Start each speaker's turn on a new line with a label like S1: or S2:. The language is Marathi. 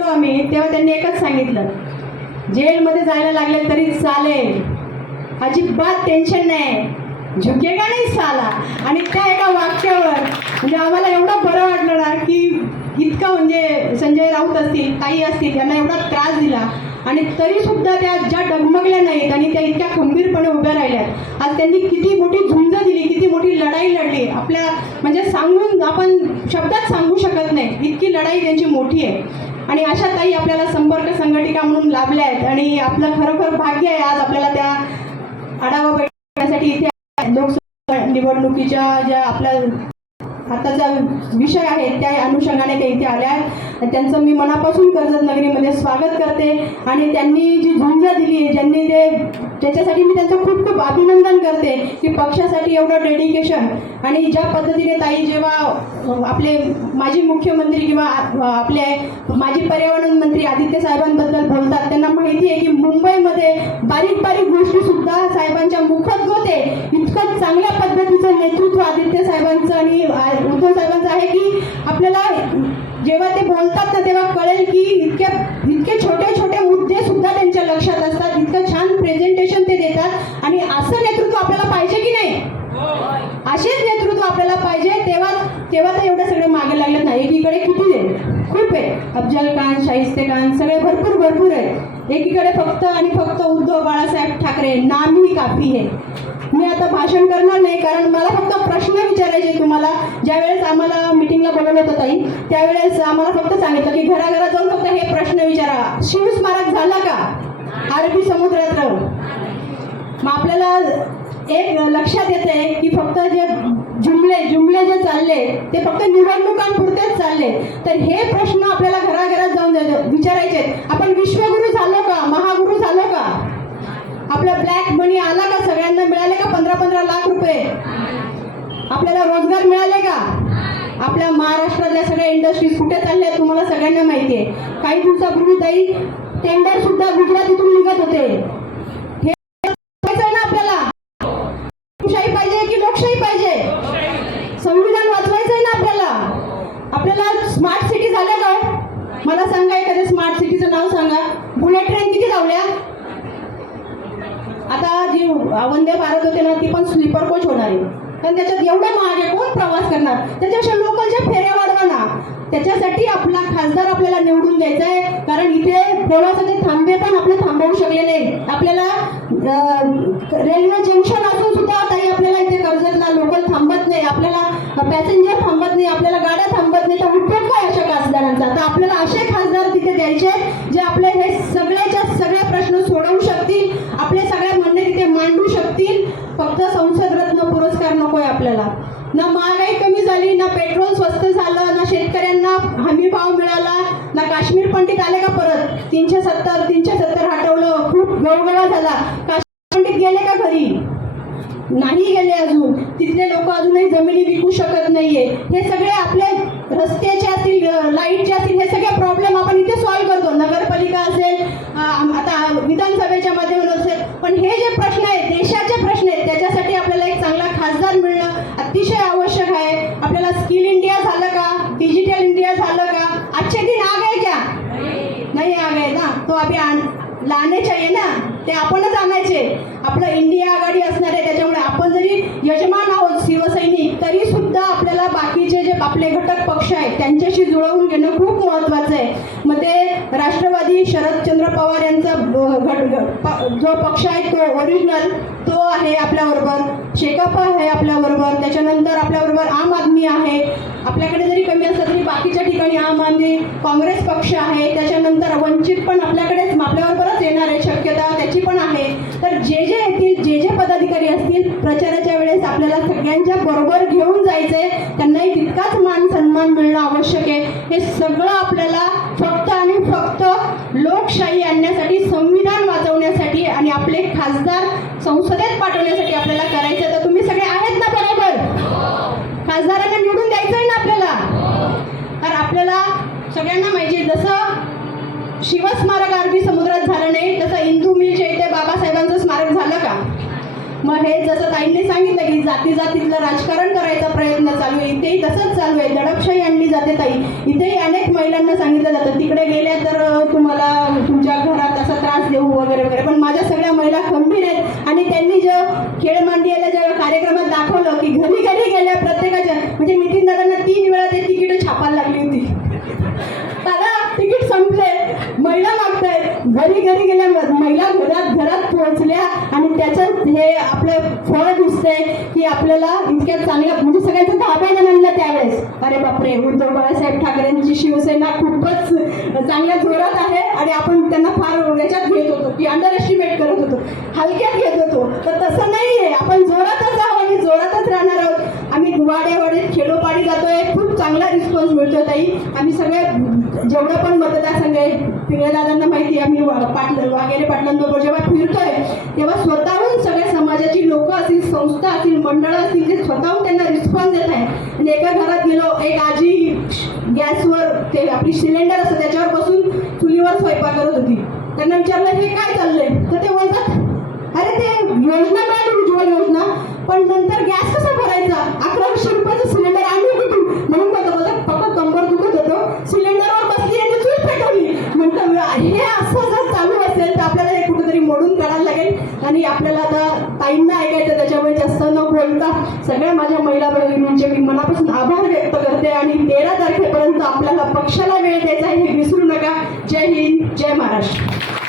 S1: गेलो आम्ही तेव्हा त्यांनी एकच सांगितलं जेलमध्ये जायला लागले तरी चालेल. अजिबात टेन्शन नाही. झुकेगा नाही साला? आणि त्या एका वाक्यावर म्हणजे आम्हाला एवढं बरं वाटलं ना की इतकं म्हणजे संजय राऊत असतील ताई असतील त्यांना एवढा त्रास दिला. आणि तरी सुद्धा त्या ज्या डगमगल्या नाहीत आणि त्या इतक्या खंबीरपणे उभ्या राहिल्यात आज त्यांनी किती मोठी झुंज दिली किती मोठी लढाई लढली. आपल्या म्हणजे सांगून आपण शब्दात सांगू शकत नाही इतकी लढाई त्यांची मोठी आहे. आणि अशा ताई आपल्याला संपर्क संघटिका म्हणून लाभल्या आहेत आणि आपलं खरोखर भाग्य आहे आज आपल्याला त्या आढावा बैठकीसाठी इथे लोकसभा निवडणुकीच्या ज्या आपल्या आताचा विषय आहे त्या अनुषंगाने त्या इथे आल्या आहेत. त्यांचं मी मनापासून कर्जत नगरीमध्ये स्वागत करते. आणि त्यांनी जी झुंज दिली आहे ज्यांनी ज्याच्यासाठी मी त्यांचं खूप खूप अभिनंदन करते की पक्षासाठी एवढं डेडिकेशन आणि ज्या पद्धतीने ताई जेव्हा आपले माजी मुख्यमंत्री किंवा आपले माजी पर्यावरण मंत्री आदित्य साहेबांबद्दल बोलतात त्यांना माहिती आहे की मुंबईमध्ये बारीक बारीक गोष्टी सुद्धा साहेबांच्या मुखात होते. इतकं चांगल्या पद्धतीचं नेतृत्व आदित्य साहेबांचं आणि उद्धव साहेबांचं आहे की आपल्याला जेव्हा ते बोलतात ना तेव्हा कळेल की इतक्या इतके छोटे छोटे मुद्दे सुद्धा त्यांच्या लक्षात असतात इतकं छान प्रेझेंटेशन ते देतात आणि असं नेतृत्व आपल्याला पाहिजे की नाही असेच नेतृत्व आपल्याला पाहिजे तेव्हा तर एवढं सगळं मागे लागलं ना एकीकडे किती आहे खूप आहे. अफजल खान शाहिस्ते खान सगळे भरपूर भरपूर आहे एकीकडे फक्त आणि फक्त उद्धव बाळासाहेब ठाकरे नामही काफी आहे. मी आता भाषण करणार नाही कारण मला फक्त प्रश्न विचारायचे तुम्हाला. ज्यावेळेस आम्हाला मिटिंगला बोलवलं होतं ताई त्यावेळेस आम्हाला फक्त सांगितलं की घराघरात जाऊन फक्त हे प्रश्न विचारा. शिवस्मारक झाला का? अरबी समुद्रात राहून. मग आपल्याला एक लक्षात येते की फक्त जे जुमले जुमले जे चालले ते फक्त निवडणुकांपुरतेच चालले. तर हे प्रश्न आपल्याला घराघरात जाऊन विचारायचे आपण विश्वगुरु झालो का? महागुरु झालो का? आपला ब्लॅक मनी आला का? सगळ्यांना मिळाले का पंधरा पंधरा लाख रुपये? आपल्याला रोजगार मिळाले का? आपल्या महाराष्ट्रातल्या सगळ्या इंडस्ट्रीज कुठे चालल्या तुम्हाला सगळ्यांना माहिती आहे. काही दिवसापूर्वी ताई टेंडर सुद्धा गुजरातीतून निघत होते हे पाहिजे ना आपल्याला लोकशाही पाहिजे की लोकशाही पाहिजे संविधान वाचवायचं आहे ना आपल्याला आपल्याला स्मार्ट सिटी झाल्या का मला सांगा एखाद्या स्मार्ट सिटीचं नाव सांगा. बुलेट ट्रेन किती धावल्या? आता जी वंदे भारत होते ना ती पण स्लीपर कोच होणार. आहे कारण त्याच्यात एवढं महाग आहे कोण प्रवास करणार? त्याच्यापेक्षा लोकलच्या फेऱ्या वाढवा ना त्याच्यासाठी आपला खासदार आपल्याला निवडून द्यायचा आहे कारण इथे प्रवासाचे थांबे पण आपले थांबवू शकले नाही आपल्याला रेल्वे जंक्शन आपल्याला. ना महागाई कमी झाली ना पेट्रोल स्वस्त झालं ना शेतकऱ्यांना हमी भाव मिळाला ना काश्मीर पंडित आले का परत? तीनशे सत्तर तीनशे सत्तर हटवलं खूप गवगळा झाला. काश्मीर पंडित गेले का घरी? नाही गेले अजून. तिथले लोक अजूनही जमिनी विकू शकत नाहीये. हे सगळे आपले रस्ते असतील अ, लाईटचे असतील हे सगळे प्रॉब्लेम आपण इथे सॉल्व्ह करतो नगरपालिका असेल अ, आता विधानसभेच्या माध्यमातून असेल पण हे जे प्रश्न आहेत देशाचे प्रश्न आहेत त्याच्यासाठी आपल्याला एक चांगला खासदार मिळणं अतिशय आवश्यक आहे आपल्याला स्किल इंडिया झालं का? डिजिटल इंडिया झालं का? अच्छे दिन आ गए क्या? नाही आ गए ना? तो अभी आण लाने चाहिए ना? ते आपणच आणायचे. आपलं इंडिया आघाडी असणार आहे त्याच्यामुळे आपण जरी यजमान आहोत शिवसैनिक तरी सुद्धा आपल्याला बाकी आपले घटक पक्ष आहेत त्यांच्याशी जुळवून घेणं खूप महत्त्वाचं आहे. मग ते राष्ट्रवादी शरदचंद्र पवार यांचा घट जो पक्ष आहे तो ओरिजिनल तो आहे आपल्याबरोबर. शेकापा आहे आपल्याबरोबर. त्याच्यानंतर आपल्याबरोबर आम आदमी आहे. आपल्याकडे जरी कमी असलं तरी बाकीच्या ठिकाणी आम आदमी काँग्रेस पक्ष आहे. त्याच्यानंतर वंचित पण आपल्याकडेच आपल्याबरोबरच येणार आहे. शक्यता त्याची पण आहे. तर जे जे येतील जे जे पदाधिकारी असतील प्रचाराच्या वेळेस आपल्याला सगळ्यांच्या बरोबर घेऊन जायचंय. तितकाच मान सन्मान मिळणं आवश्यक आहे. हे सगळं आपल्याला फक्त आणि फक्त लोकशाही आणण्यासाठी संविधान वाचवण्यासाठी आणि आपले खासदार संसदेत पाठवण्यासाठी आपल्याला करायचं तर तुम्ही सगळे आहेत ना बरोबर? खासदारांना निवडून द्यायचं आहे ना आपल्याला? तर आपल्याला सगळ्यांना माहिती जसं शिवस्मारक अरबी समुद्रात झालं नाही तसं इंदू मिलच्या इथे बाबासाहेबांचं स्मारक झालं का? मग हे जसं ताईंनी सांगितलं की जाती जातीतलं राजकारण करायचं दडपशाही आणली जाते ताई. इथेही अनेक महिलांना सांगितलं जातं. तिकडे गेल्या तर तुम्हाला तुमच्या घरात असा त्रास देऊ वगैरे वगैरे. पण माझ्या सगळ्या महिला खंबीर आहेत. आणि त्यांनी जे खेळ मांडियाला ज्या कार्यक्रमात दाखवलं की घरी घरी गेल्या प्रत्येकाच्या म्हणजे नितीन दादांना तीन वेळा ते तिकीट छापायला लागली होती. दादा तिकीट संपले. महिला मागतायत. घरी घरी गेल्या महिला घरात घरात पोहोचल्या हे आपलं फळ दिसतंय की आपल्याला इतक्या चांगल्या म्हणजे सगळ्यांचं ताब्याने आणलं त्यावेळेस. अरे बापरे उद्धव बाळासाहेब ठाकरेंची शिवसेना खूपच चांगल्या जोरात आहे आणि आपण त्यांना फार याच्यात घेत होतो की अंडर एस्टिमेट करत होतो. हलक्यात घेत होतो. तर तसं नाही आहे आपण जोरातच आहोत आणि जोरातच राहणार आहोत. आम्ही वाड्यावाडीत खेडोपाडी जातोय. खूप चांगला रिस्पॉन्स मिळतो ताई. आम्ही सगळे जेवढं पण मतदारसंघ आहे पिंगळे दादांना माहिती आहे आम्ही पाटलं वागेरे पाटलांबरोबर जेव्हा फिरतोय तेव्हा स्वतःहून लोक असतील संस्था असतील मंडळं असतील स्वतःहून त्यांना रिस्पॉन्स देत आहे. आणि एका घरात गेलो एक आजी गॅसवर ते आपली सिलेंडर असतं त्याच्यावर बसून चुलीवर स्वयंपाक करत होती. त्यांना विचारलं हे काय चाललंय? तर ते बोलतात अरे ते योजना मिळाली उज्ज्वल योजना. पण नंतर गॅस कसा भरायचा? अकराशे रुपयाचं सिलेंडर आणली लागेल आपल्याला आता ताईंना ऐकायचं त्याच्यामुळे जास्त न बोलता सगळ्या माझ्या महिला भगिनींचे मी मनापासून आभार व्यक्त करते आणि तेरा तारखेपर्यंत आपल्याला पक्षाला वेळ द्यायचा हे विसरू नका. जय हिंद जय महाराष्ट्र.